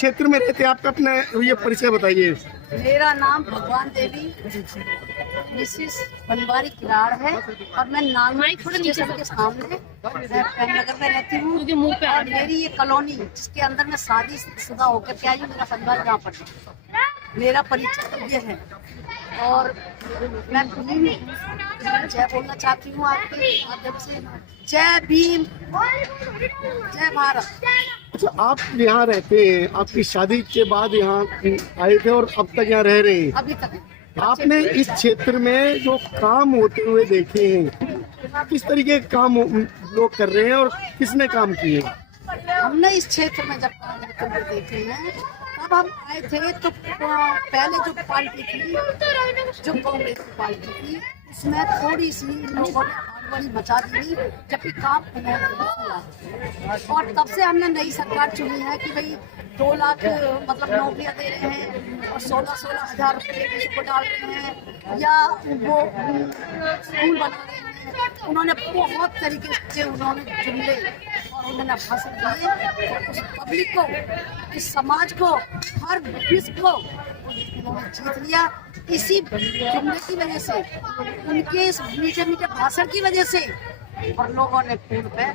क्षेत्र में रहते हैं, आप अपना ये परिचय बताइए। मेरा नाम भगवान देवी मिसिस बनवारी किराड़ है और मैं नागमाई स्टेशन के सामने प्रेमनगर में रहती हूँ। और मेरी ये कॉलोनी जिसके अंदर मैं शादी शुदा होकर के आई हूँ, मेरा परिवार यहाँ पर मेरा परिचय ये है। और मैं जय बोलना चाहती हूँ आपके माध्यम से, जय भीम, जय भारत। अच्छा, आप यहाँ रहते हैं, आपकी शादी के बाद यहाँ आए थे और अब तक यहाँ रह रहे हैं। अभी तक आपने इस क्षेत्र में जो काम होते हुए देखे हैं, किस तरीके के काम लोग कर रहे हैं और किसने काम किए? हमने इस क्षेत्र में जब काम होते हुए देखे हैं, तब हम आए थे तो पहले जो पार्टी थी, जो कांग्रेस की पार्टी थी, उसमें थोड़ी सी लोगों ने आगवानी मचा दी, जबकि काम उन्होंने किया। और तब से हमने नई सरकार चुनी है कि भाई 2 लाख मतलब नौकरियां दे रहे हैं और 16-16 हज़ार रुपये को डाल रहे हैं, या वो स्कूल बना रहे हैं। उन्होंने बहुत तरीके से उन्होंने जुमले और उन्होंने भाषण दिए और उस पब्लिक को, इस समाज को, हर विश्व को उन्होंने जीत लिया। इसी जुमले की वजह से, उनके इस मीठे मीठे भाषण की वजह से, और लोगों ने फूल पे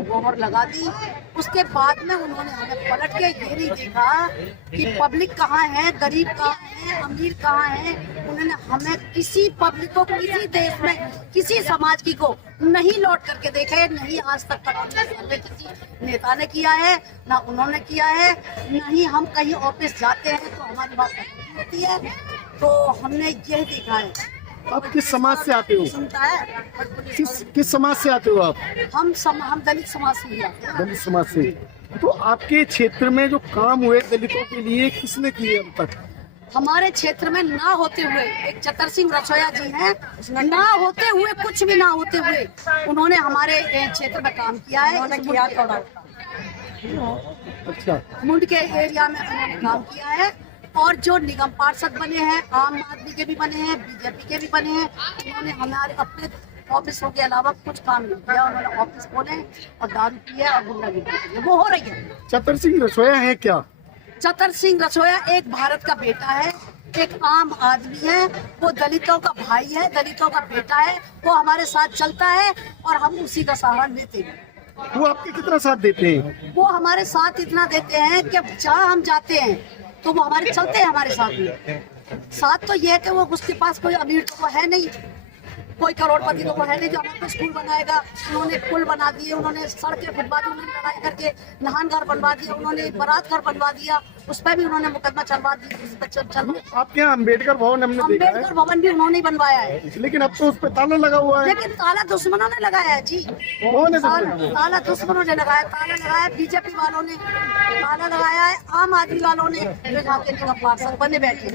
मोहर लगा दी। उसके बाद में उन्होंने हमें पलट के ये नहीं देखा कि पब्लिक कहाँ है, गरीब कहाँ है, अमीर कहाँ है। उन्होंने हमें किसी पब्लिक को, किसी देश में, किसी समाज की को नहीं लौट करके देखा है। नहीं आज तक सर्वे किसी नेता ने किया है, ना उन्होंने किया है। नहीं हम कहीं ऑफिस जाते हैं तो हमारी बात होती है। तो हमने यही देखा है। आप किस समाज से आते हो? सुनता है किस समाज से आते हो आप? हम दलित समाज से ही आते हैं। दलित समाज से। तो आपके क्षेत्र में जो काम हुए दलितों के लिए, किसने किए अब तक? हमारे क्षेत्र में ना होते हुए एक चतर सिंह रसोया जी हैं, ना होते हुए, कुछ भी ना होते हुए उन्होंने हमारे क्षेत्र में काम किया है। अच्छा, मुंड के एरिया में उन्होंने काम किया है। और जो निगम पार्षद बने हैं, आम आदमी के भी बने हैं, बीजेपी के भी बने हैं, उन्होंने हमारे अपने ऑफिसों के अलावा कुछ काम नहीं किया। उन्होंने ऑफिस खोले और दारू पिया और गुंडागिरी की, वो हो रही है। चतर सिंह रसोया है क्या? चतर सिंह रसोया एक भारत का बेटा है, एक आम आदमी है, वो दलितों का भाई है, दलितों का बेटा है। वो हमारे साथ चलता है और हम उसी का सहारा लेते हैं। वो आपके कितना साथ देते हैं? वो हमारे साथ इतना देते हैं कि जहाँ हम जाते हैं तो वो हमारे चलते हैं हमारे साथ में। साथ तो ये है कि वो उसके पास कोई अमीर तो वो है नहीं, कोई करोड़पति तो वो है नहीं जो हमारे स्कूल बनाएगा। उन्होंने पुल बना दिए, उन्होंने सड़कें खुदवा दी, उन्होंने लड़ाई करके नहान घर बनवा दिया, उन्होंने बारात घर बनवा दिया, उस पर भी उन्होंने मुकदमा चलवा दिया। आपके यहाँ अम्बेडकर भवन हमने देखा है। अम्बेडकर भवन भी उन्होंने ही बनवाया है, लेकिन अब तो उस पर ताला लगा हुआ है। लेकिन ताला दुश्मनों ने लगाया है जी। कौन है? ताला दुश्मनों ने लगाया, ताला लगाया बीजेपी वालों ने, ताला लगाया है आम आदमी वालों ने, जो यहाँ के निगम पार्षद बने बैठे।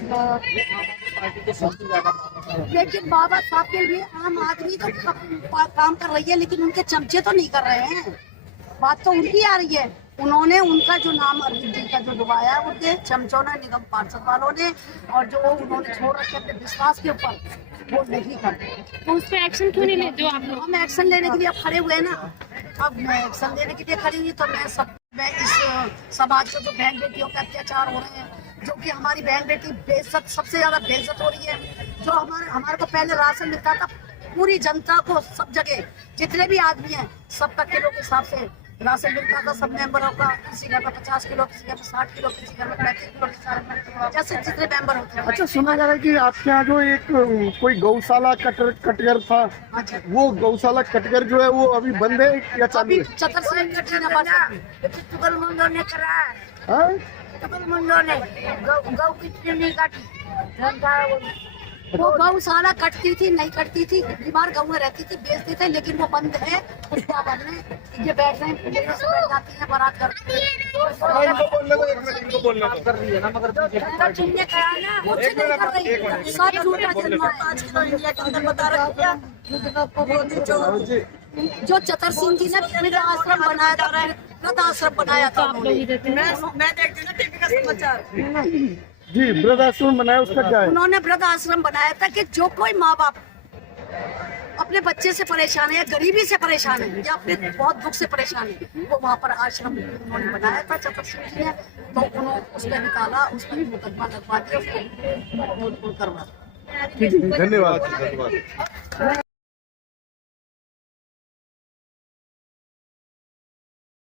लेकिन बाबा साहब के लिए आम आदमी तो काम कर रही है, लेकिन उनके चमचे तो नहीं कर रहे हैं। बात तो उनकी आ रही है। उन्होंने उनका जो नाम अरविंद जी का जो डुबाया, उनके चमचों ने, निगम पार्षद वालों ने, और जो उन्होंने छोड़ रखे अपने विश्वास के ऊपर, वो नहीं करते। तो उस पर एक्शन क्यों नहीं लेते हो आप लोग? हम एक्शन लेने के लिए अब खड़े हुए हैं ना। अब मैं एक्शन लेने के लिए खड़ी हुई तो मैं इस समाज को, जो बहन बेटियों पे अत्याचार हो रहे हैं, जो कि हमारी बहन बेटी बेइज्जत, सबसे ज्यादा बेइज्जत हो रही है। जो हमारे को पहले राशन मिलता था, पूरी जनता को सब जगह जितने भी आदमी हैं सबका किलो के हिसाब से राशन मिलता था, सब मेंबरों का। किसी घर में 50 किलो, किसी घर में 60 किलो, किसी घर में 35 किलो, जैसे जितने मेंबर होते हैं। अच्छा, सुना जा रहा है कि आपके यहाँ जो एक कोई गौशाला कटगर था, अच्छा, वो गौशाला कटगर जो है वो अभी बंद है या चालू अभी है? चतर सिंह तुगल मुंडो ने करा, हाँ? तुगल मुंडो ने गौ कितनी नहीं काटी। वो गौशाला कटती थी, नहीं कटती थी, बीमार गऊ रहती थी, बेचते थे, लेकिन वो बंद है। उसका बनने ये बैठ रहे हैं, जाती है बारात करते हैं। चुनने करा ना, कुछ नहीं कर रही, सब झूठा जन्मा है। आज किलो इंडिया के अंदर बता रखा है। जो चतर सिंह जी ने वृद्धाश्रम बनाया था, वृद्धाश्रम बनाया था। मैं देखती हूँ टीवी का समाचार जी, वृद्धाश्रम बनाया, उसका क्या है? उन्होंने वृद्धाश्रम बनाया था कि जो कोई माँ बाप अपने बच्चे से परेशान है या गरीबी से परेशान है या अपने बहुत दुख से परेशान है, वो वहाँ पर आश्रम उन्होंने बनाया था चतुर्श्री जी ने, तो उन्होंने उसमें निकाला, उसमें मुकदमा लगवा दिया, उसको करवा दिया। ठीक है, धन्यवाद।